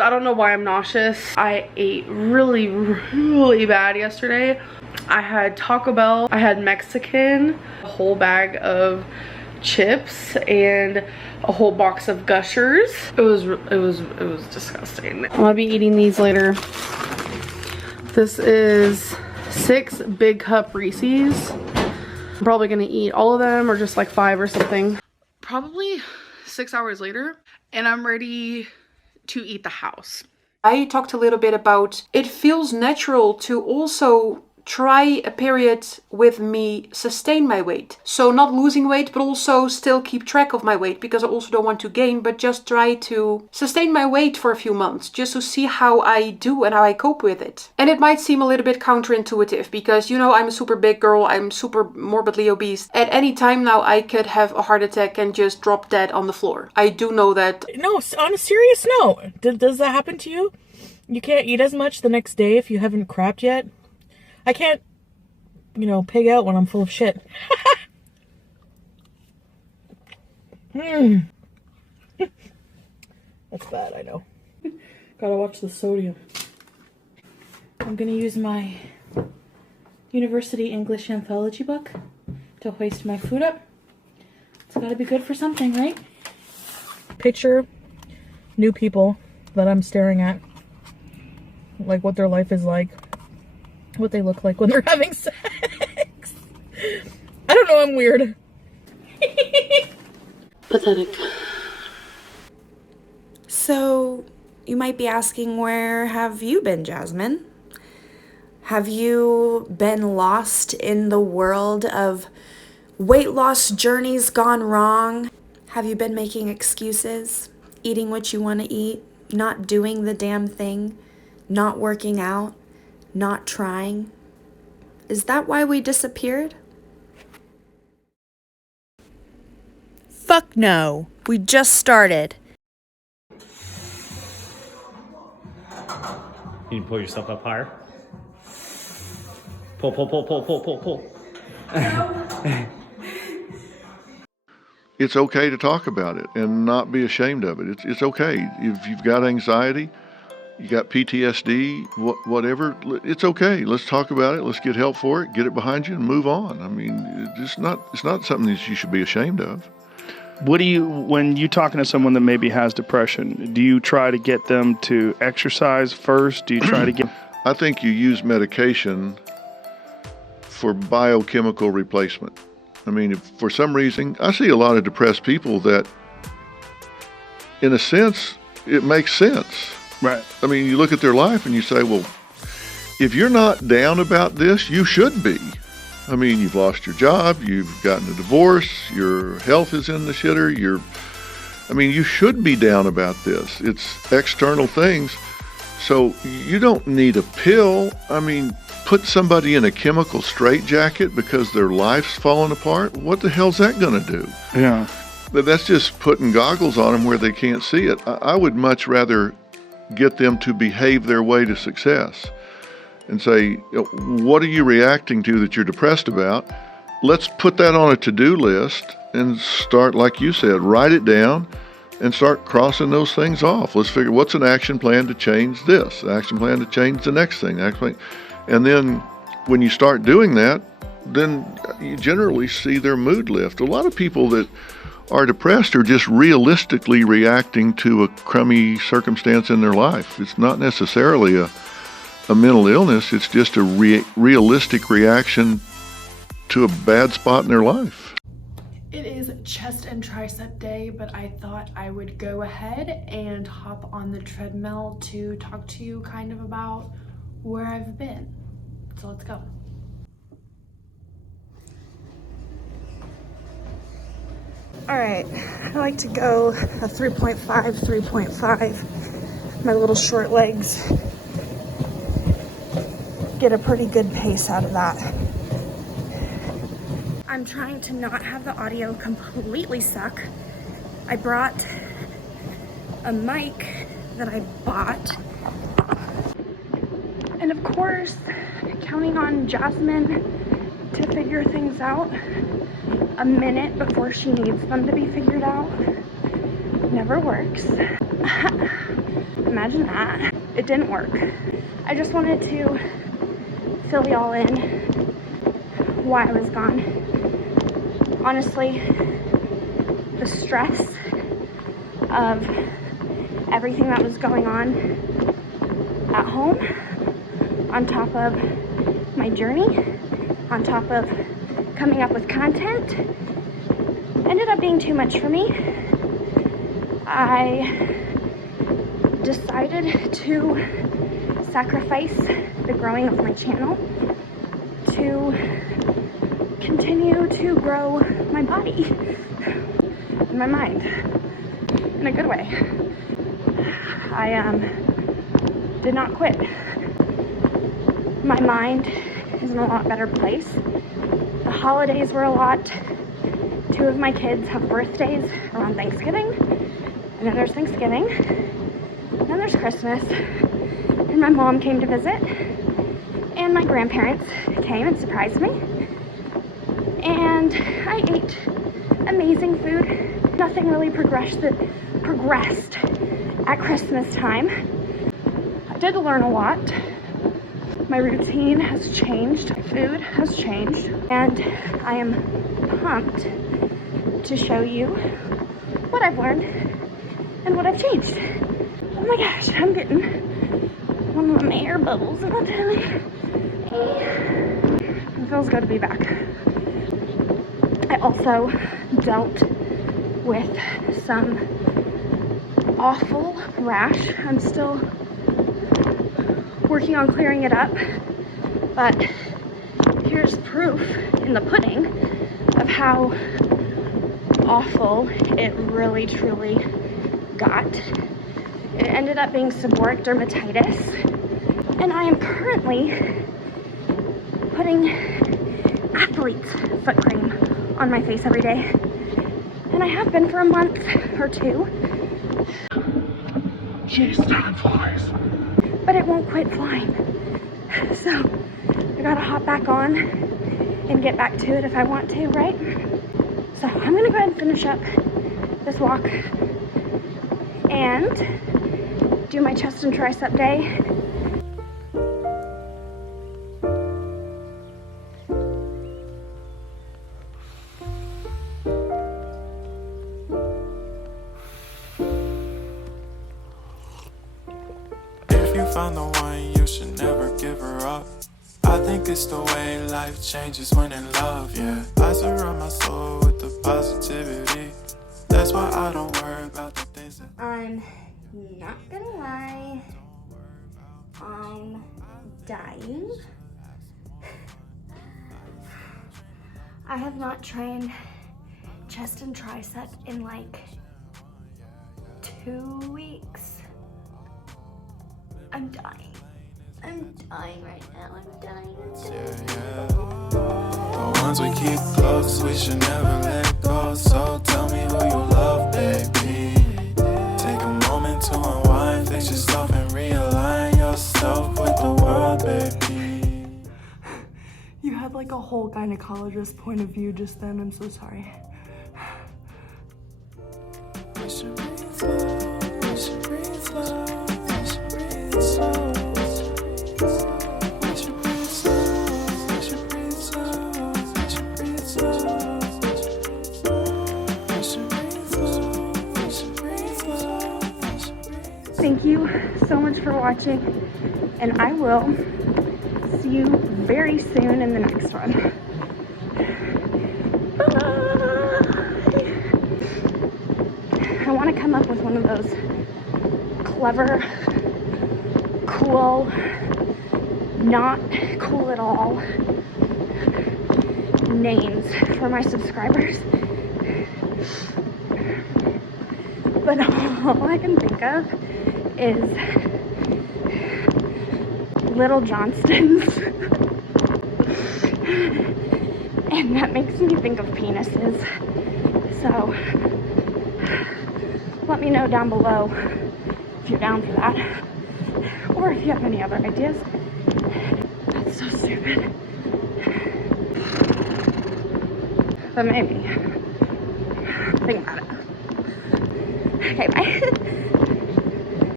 I don't know why I'm nauseous. I ate really bad yesterday. I had Taco Bell, I had Mexican, a whole bag of chips, and a whole box of Gushers. It was disgusting. I'm gonna be eating these later. This is 6 big cup Reese's. I'm probably gonna eat all of them or just like 5 or something. Probably 6 hours later, and I'm ready to eat the house. I talked a little bit about it feels natural to also try a period with me sustain my weight. So not losing weight, but also still keep track of my weight, because I also don't want to gain, but just try to sustain my weight for a few months just to see how I do and how I cope with it. And it might seem a little bit counterintuitive because, you know, I'm a super big girl, I'm super morbidly obese. At any time now I could have a heart attack and just drop dead on the floor. I do know that. No, on a serious note, does that happen to you? You can't eat as much the next day if you haven't crapped yet? I can't, you know, pig out when I'm full of shit. That's bad, I know. Gotta watch the sodium. I'm gonna use my University English Anthology book to hoist my food up. It's gotta be good for something, right? Picture new people that I'm staring at. Like what their life is like. What they look like when they're having sex. I don't know, I'm weird. Pathetic. So, you might be asking, where have you been, Jasmine? Have you been lost in the world of weight loss journeys gone wrong? Have you been making excuses, eating what you want to eat, not doing the damn thing, not working out? Not trying? Is that why we disappeared? Fuck no. We just started. You can pull yourself up higher. Pull, pull, pull, pull, pull, pull, pull. It's okay to talk about it and not be ashamed of it. It's okay. If you've got anxiety, you got PTSD, whatever, it's okay. Let's talk about it. Let's get help for it. Get it behind you and move on. I mean, it's not something that you should be ashamed of. What do you, when you're talking to someone that maybe has depression, do you try to get them to exercise first? Do you try to get... I think you use medication for biochemical replacement. I mean, if for some reason, I see a lot of depressed people that, in a sense, it makes sense. Right. I mean, you look at their life and you say, well, if you're not down about this, you should be. I mean, you've lost your job, you've gotten a divorce, your health is in the shitter, you should be down about this. It's external things. So you don't need a pill. I mean, put somebody in a chemical straitjacket because their life's falling apart. What the hell's that going to do? Yeah. But that's just putting goggles on them where they can't see it. I would much rather get them to behave their way to success and say, what are you reacting to that you're depressed about? Let's put that on a to-do list and start, like you said, write it down and start crossing those things off. Let's figure what's an action plan to change this, action plan to change the next thing, and then when you start doing that, then you generally see their mood lift. A lot of people that are depressed are just realistically reacting to a crummy circumstance in their life. It's not necessarily a mental illness. It's just a realistic reaction to a bad spot in their life. It is chest and tricep day, but I thought I would go ahead and hop on the treadmill to talk to you kind of about where I've been. So let's go. All right, I like to go a 3.5. My little short legs get a pretty good pace out of that. I'm trying to not have the audio completely suck. I brought a mic that I bought. And of course, counting on Jasmine to figure things out a minute before she needs them to be figured out never works. Imagine that. It didn't work. I just wanted to fill y'all in why I was gone. Honestly, the stress of everything that was going on at home, on top of my journey, on top of coming up with content, ended up being too much for me. I decided to sacrifice the growing of my channel to continue to grow my body and my mind in a good way. I did not quit. My mind is in a lot better place. The holidays were a lot. 2 of my kids have birthdays around Thanksgiving, and then there's Thanksgiving, and then there's Christmas, and my mom came to visit, and my grandparents came and surprised me, and I ate amazing food. Nothing really progressed at Christmas time. I did learn a lot. My routine has changed, my food has changed, and I am pumped to show you what I've learned and what I've changed. Oh my gosh, I'm getting one of my air bubbles in my tummy. It feels good to be back. I also dealt with some awful rash. I'm still working on clearing it up, but here's proof in the pudding of how awful it really truly got. It ended up being seborrheic dermatitis, and I am currently putting athlete's foot cream on my face every day, and I have been for a month or 2. Jeez, time flies. But it won't quit flying. So I gotta hop back on and get back to it if I want to, right? So I'm gonna go ahead and finish up this walk and do my chest and tricep day. Found the one, you should never give her up. I think it's the way life changes when in love, yeah. I surround my soul with the positivity. That's why I don't worry about the things that I'm not gonna lie, I'm dying. I have not trained chest and tricep in like 2 weeks. I'm dying. I'm dying right now. I'm dying. the ones we keep close, we should never let go. So tell me who you love, baby. Take a moment to unwind, fix yourself and realign yourself with the world, baby. You had like a whole gynecologist point of view just then. I'm so sorry. We should breathe slow, we should breathe slow, we should breathe slow. Thank you so much for watching, and I will see you very soon in the next one. Bye. I want to come up with one of those clever, cool, not cool at all names for my subscribers. But all I can think of is Little Johnstons. And that makes me think of penises. So let me know down below if you're down for that. Or if you have any other ideas. That's so stupid. But maybe. Think about it. Okay, bye.